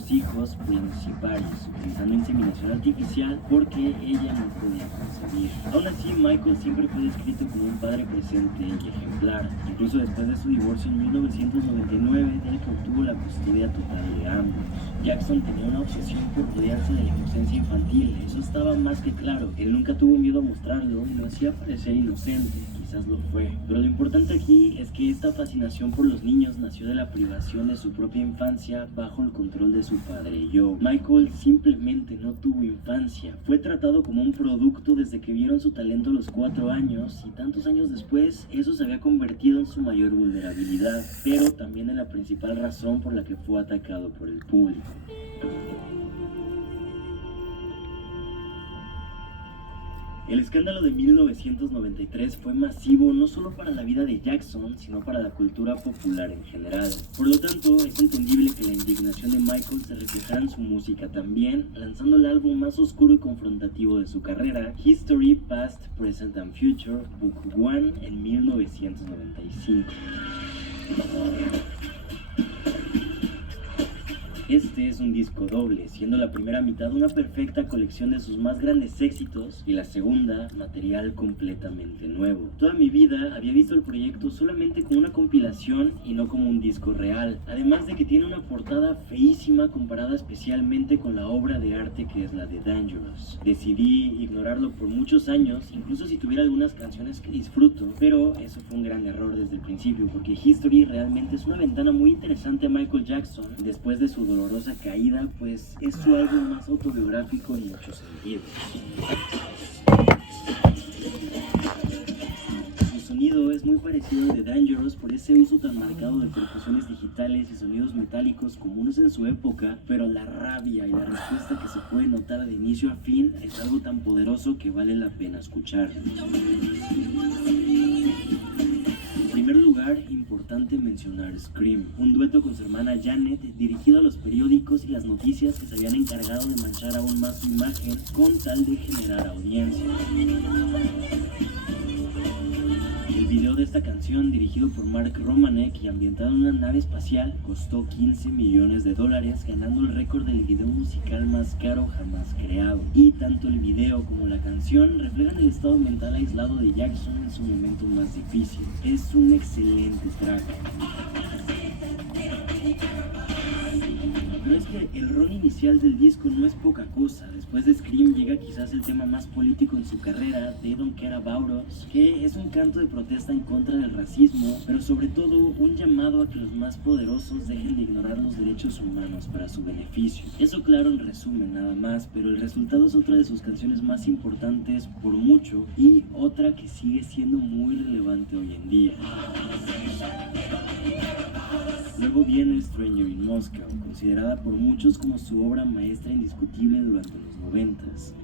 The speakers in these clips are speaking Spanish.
los hijos principales, utilizando inseminación artificial porque ella no podía concebir. Aún así, Michael siempre fue descrito como un padre presente y ejemplar, incluso después de su divorcio en 1999, del que obtuvo la custodia total de ambos. Jackson tenía una obsesión por rodearse de la inocencia infantil, eso estaba más que claro. Él nunca tuvo miedo a mostrarlo y lo hacía parecer inocente. Quizás lo fue, pero lo importante aquí es que esta fascinación por los niños nació de la privación de su propia infancia bajo el control de su padre Joe. Michael simplemente no tuvo infancia, fue tratado como un producto desde que vieron su talento a los 4 años y tantos años después eso se había convertido en su mayor vulnerabilidad, pero también en la principal razón por la que fue atacado por el público. El escándalo de 1993 fue masivo no solo para la vida de Jackson, sino para la cultura popular en general. Por lo tanto, es entendible que la indignación de Michael se reflejara en su música también, lanzando el álbum más oscuro y confrontativo de su carrera, History, Past, Present and Future, Book 1, en 1995. Este es un disco doble, siendo la primera mitad una perfecta colección de sus más grandes éxitos y la segunda, material completamente nuevo. Toda mi vida había visto el proyecto solamente como una compilación y no como un disco real, además de que tiene una portada feísima comparada especialmente con la obra de arte que es la de Dangerous. Decidí ignorarlo por muchos años, incluso si tuviera algunas canciones que disfruto, pero eso fue un gran error desde el principio, porque History realmente es una ventana muy interesante a Michael Jackson después de su dolorosa caída, pues es su álbum más autobiográfico en muchos sentidos. Su sonido es muy parecido al de Dangerous por ese uso tan marcado de percusiones digitales y sonidos metálicos comunes en su época, pero la rabia y la respuesta que se puede notar de inicio a fin es algo tan poderoso que vale la pena escuchar. En primer lugar, importante mencionar Scream, un dueto con su hermana Janet dirigido a los periódicos y las noticias que se habían encargado de manchar aún más su imagen con tal de generar audiencia. El video de esta canción, dirigido por Mark Romanek y ambientado en una nave espacial, costó $15 millones, ganando el récord del video musical más caro jamás creado. Y tanto el video como la canción reflejan el estado mental aislado de Jackson en su momento más difícil. Es un excelente track. Pero es que el rol inicial del disco no es poca cosa. Después de Scream llega quizás el tema más político en su carrera, They Don't Care About Us, que es un canto de protesta en contra del racismo, pero sobre todo un llamado a que los más poderosos dejen de ignorar los derechos humanos para su beneficio. Eso claro en resumen nada más, pero el resultado es otra de sus canciones más importantes por mucho y otra que sigue siendo muy relevante hoy en día. Luego viene Stranger in Moscow, considerada por muchos como su obra maestra indiscutible durante los 90s.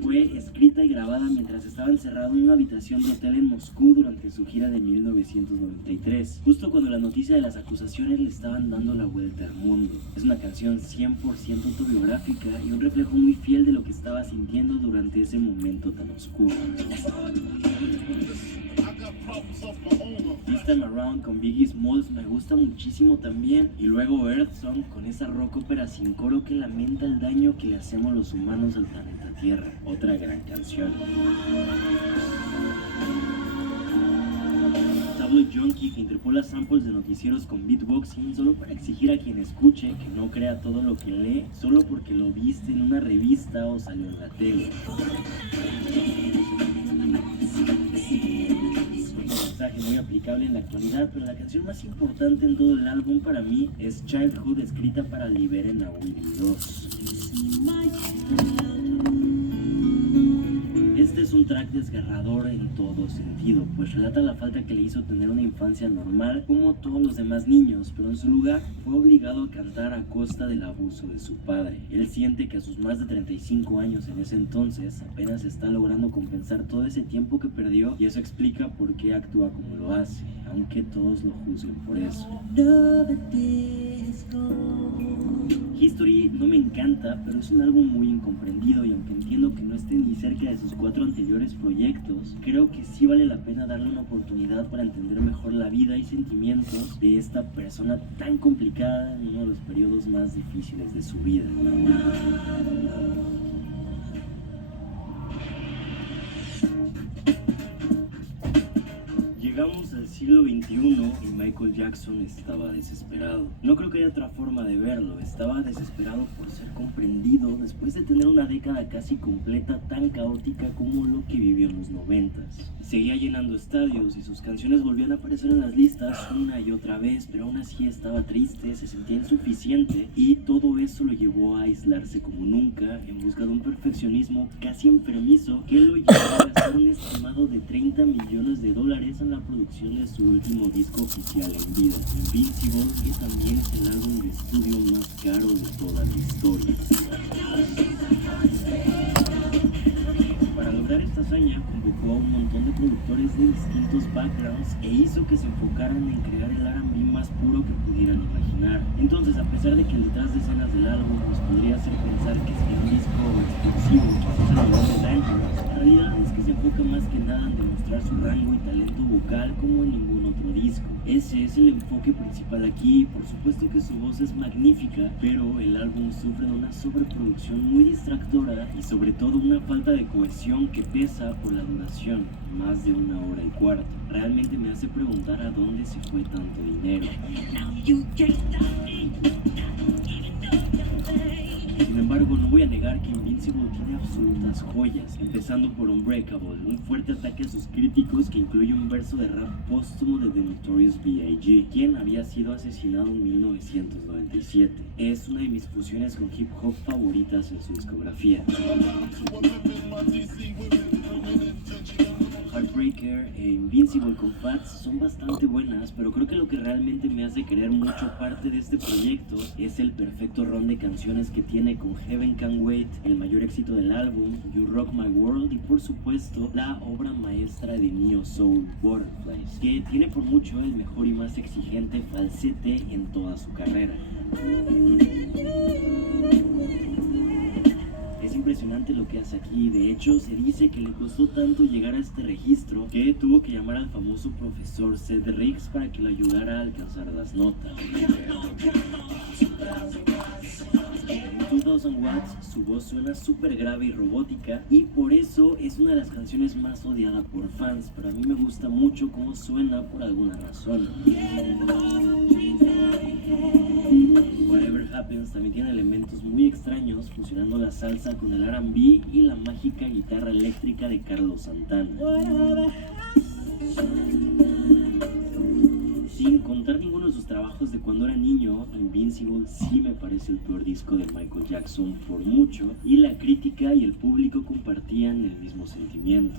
Fue escrita y grabada mientras estaba encerrado en una habitación de hotel en Moscú durante su gira de 1993, justo cuando la noticia de las acusaciones le estaban dando la vuelta al mundo. Es una canción 100% autobiográfica y un reflejo muy fiel de lo que estaba sintiendo durante ese momento tan oscuro. This Time Around con Biggie Smalls me gusta muchísimo también, y luego Earth Song con esa rock ópera sin coro que lamenta el daño que le hacemos los humanos al planeta Tierra, otra gran canción. Tabloid Junkie que interpola samples de noticieros con beatboxing solo para exigir a quien escuche que no crea todo lo que lee solo porque lo viste en una revista o salió en la tele. Muy aplicable en la actualidad, pero la canción más importante en todo el álbum para mí es Childhood, escrita para Liberen a Willy 2. Este es un track desgarrador en todo sentido, pues relata la falta que le hizo tener una infancia normal como todos los demás niños, pero en su lugar fue obligado a cantar a costa del abuso de su padre. Él siente que a sus más de 35 años en ese entonces apenas está logrando compensar todo ese tiempo que perdió, y eso explica por qué actúa como lo hace, aunque todos lo juzguen por eso. History no me encanta, pero es un álbum muy incomprendido y aunque entiendo que no esté ni cerca de sus 4 anteriores proyectos, creo que sí vale la pena darle una oportunidad para entender mejor la vida y sentimientos de esta persona tan complicada en uno de los periodos más difíciles de su vida. Llegamos al siglo XXI y Michael Jackson estaba desesperado. No creo que haya otra forma de verlo. Estaba desesperado por ser comprendido después de tener una década casi completa tan caótica como lo que vivió en los 90s. Seguía llenando estadios y sus canciones volvían a aparecer en las listas una y otra vez, pero aún así estaba triste, se sentía insuficiente y todo eso lo llevó a aislarse como nunca en busca de un perfeccionismo casi enfermizo que lo llevó a gastar un estimado de $30 millones en la producción de su último disco oficial en vida, Invincible, que también es el álbum de estudio más caro de toda la historia. Para lograr esta hazaña, convocó a un montón de productores de distintos backgrounds e hizo que se enfocaran en crear el R&B más puro que pudieran imaginar. Entonces, a pesar de que el detrás de escenas del álbum nos podría hacer pensar que es un disco explosivo, quizás a nivel de Dangerous, la realidad es que se enfoca más que nada en demostrar su rango y talento vocal como en ningún otro disco. Ese es el enfoque principal aquí. Por supuesto que su voz es magnífica, pero el álbum sufre de una sobreproducción muy distractora y sobre todo una falta de cohesión que pesa por la duración, más de 1 hora y cuarto. Realmente me hace preguntar a dónde se fue tanto dinero. Sin embargo, no voy a negar que Invincible tiene absolutas joyas, empezando por Unbreakable, un fuerte ataque a sus críticos que incluye un verso de rap póstumo de The Notorious B.I.G., quien había sido asesinado en 1997. Es una de mis fusiones con hip hop favoritas en su discografía. Heartbreaker e Invincible con Fats son bastante buenas, pero creo que lo que realmente me hace querer mucho parte de este proyecto es el perfecto ron de canciones que tiene con Heaven Can't Wait, el mayor éxito del álbum, You Rock My World y por supuesto la obra maestra de Neo Soul, Butterflies, que tiene por mucho el mejor y más exigente falsete en toda su carrera. Es impresionante lo que hace aquí. De hecho, se dice que le costó tanto llegar a este registro que tuvo que llamar al famoso profesor Seth Riggs para que lo ayudara a alcanzar las notas. En 2000 Watts su voz suena súper grave y robótica y por eso es una de las canciones más odiadas por fans, pero a mí me gusta mucho cómo suena por alguna razón. Whatever Happens también tiene elementos muy extraños, fusionando la salsa con el R&B y la mágica guitarra eléctrica de Carlos Santana. Sin contar ninguno de sus trabajos de cuando era niño, Invincible sí me parece el peor disco de Michael Jackson por mucho, y la crítica y el público compartían el mismo sentimiento.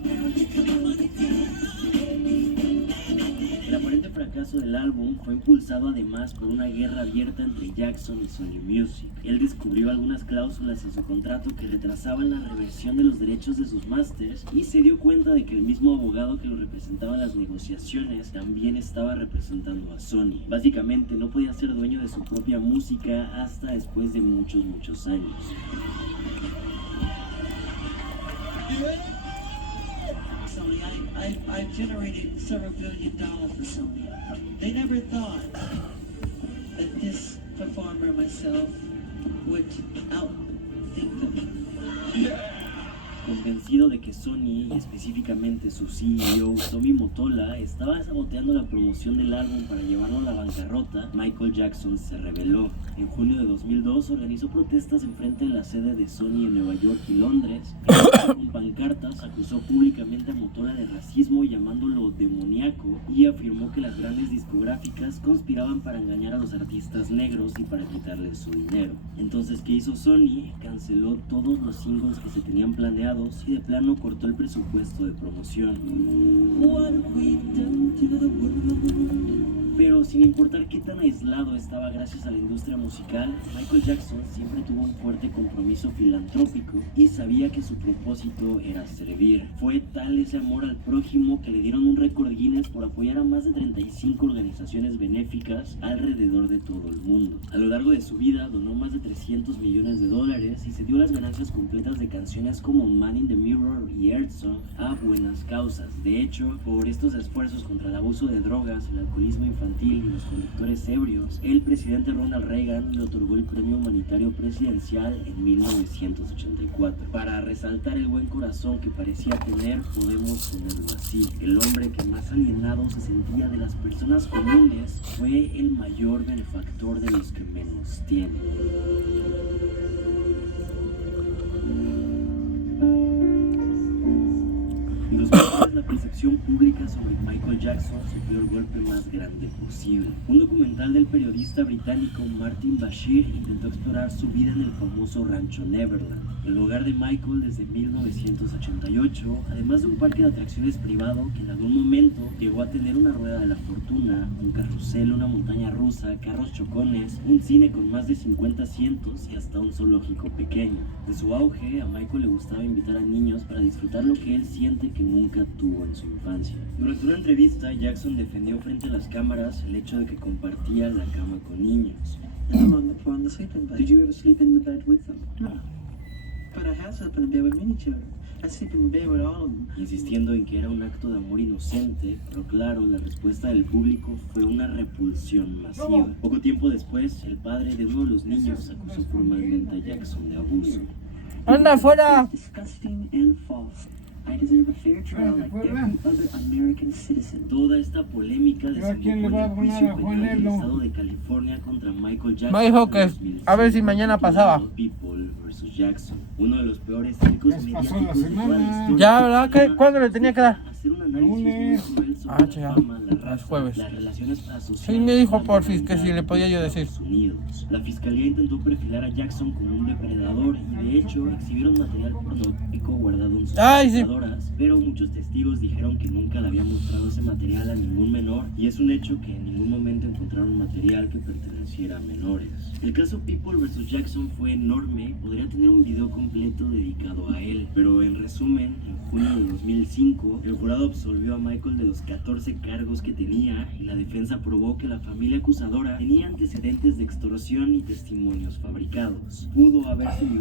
El aparente fracaso del álbum fue impulsado además por una guerra abierta entre Jackson y Sony Music. Él descubrió algunas cláusulas en su contrato que retrasaban la reversión de los derechos de sus masters y se dio cuenta de que el mismo abogado que lo representaba en las negociaciones también estaba representando a Sony. Básicamente no podía ser dueño de su propia música hasta después de muchos años. Sony, I've generated several $billion for Sony. They never thought that this performer myself would outthink them. Convencido de que Sony, y específicamente su CEO, Tommy Mottola, estaba saboteando la promoción del álbum para llevarlo a la bancarrota, Michael Jackson se rebeló. En junio de 2002 organizó protestas enfrente de la sede de Sony en Nueva York y Londres. Con pancartas acusó públicamente a Mottola de racismo llamándolo demoníaco y afirmó que las grandes discográficas conspiraban para engañar a los artistas negros y para quitarles su dinero. Entonces, ¿qué hizo Sony? Canceló todos los singles que se tenían planeados y de plano cortó el presupuesto de promoción. Pero sin importar qué tan aislado estaba gracias a la industria musical, Michael Jackson siempre tuvo un fuerte compromiso filantrópico y sabía que su propósito era servir. Fue tal ese amor al prójimo que le dieron un récord Guinness por apoyar a más de 35 organizaciones benéficas alrededor de todo el mundo. A lo largo de su vida donó más de $300 millones y se dio las ganancias completas de canciones como Man in the Mirror y Earth Song a buenas causas. De hecho, por estos esfuerzos contra el abuso de drogas, el alcoholismo infantil y los conductores ebrios, el presidente Ronald Reagan le otorgó el Premio Humanitario Presidencial en 1984. Para resaltar el buen corazón que parecía tener, podemos ponerlo así: el hombre que más alienado se sentía de las personas comunes fue el mayor benefactor de los que menos tienen. En 2003, la percepción pública sobre Michael Jackson sufrió el golpe más grande posible. Un documental del periodista británico Martin Bashir intentó explorar su vida en el famoso rancho Neverland, el hogar de Michael desde 1988, además de un parque de atracciones privado que en algún momento llegó a tener una rueda de la fortuna, un carrusel, una montaña rusa, carros chocones, un cine con más de 50 asientos y hasta un zoológico pequeño. De su auge, a Michael le gustaba invitar a niños para disfrutar lo que él siente que nunca tuvo en su infancia. Durante una entrevista, Jackson defendió frente a las cámaras el hecho de que compartía la cama con niños. On the sleeping bed. Did you ever sleep in the bed with them? No. But I have slept in bed with many children. I sleep in bed with all of them. Insistiendo en que era un acto de amor inocente, pero claro, la respuesta del público fue una repulsión masiva. Poco tiempo después, el padre de uno de los niños acusó formalmente a Jackson de abuso. ¡Anda afuera! Disgusting and false. I deserve a fair trial like every other American citizen. Toda esta polémica desembocó en el juicio penal del estado de California contra Michael Jackson. Me dijo que a ver si mañana pasaba. People vs. Jackson, uno de los peores circos mediáticos de toda la historia. Ya, ¿verdad? ¿Cuándo le tenía que dar? Hacer un análisis muy cruel sobre la chica. fama, la Es raza, jueves. las relaciones asociadas. Sí, me dijo a la porfis que maldad si le podía yo en decir. Estados Unidos. La fiscalía intentó perfilar a Jackson como un depredador y de hecho exhibieron material pornográfico guardado en sus Ay, sí. computadoras, pero muchos testigos dijeron que nunca le había mostrado ese material a ningún menor y es un hecho que en ningún momento encontraron material que perteneciera a menores. El caso People vs. Jackson fue enorme, podría tener un video completo dedicado a él, pero en resumen, en junio de 2005, el jurado absolvió a Michael de los 14 cargos que tenía y la defensa probó que la familia acusadora tenía antecedentes de extorsión y testimonios fabricados. Pudo haberse librado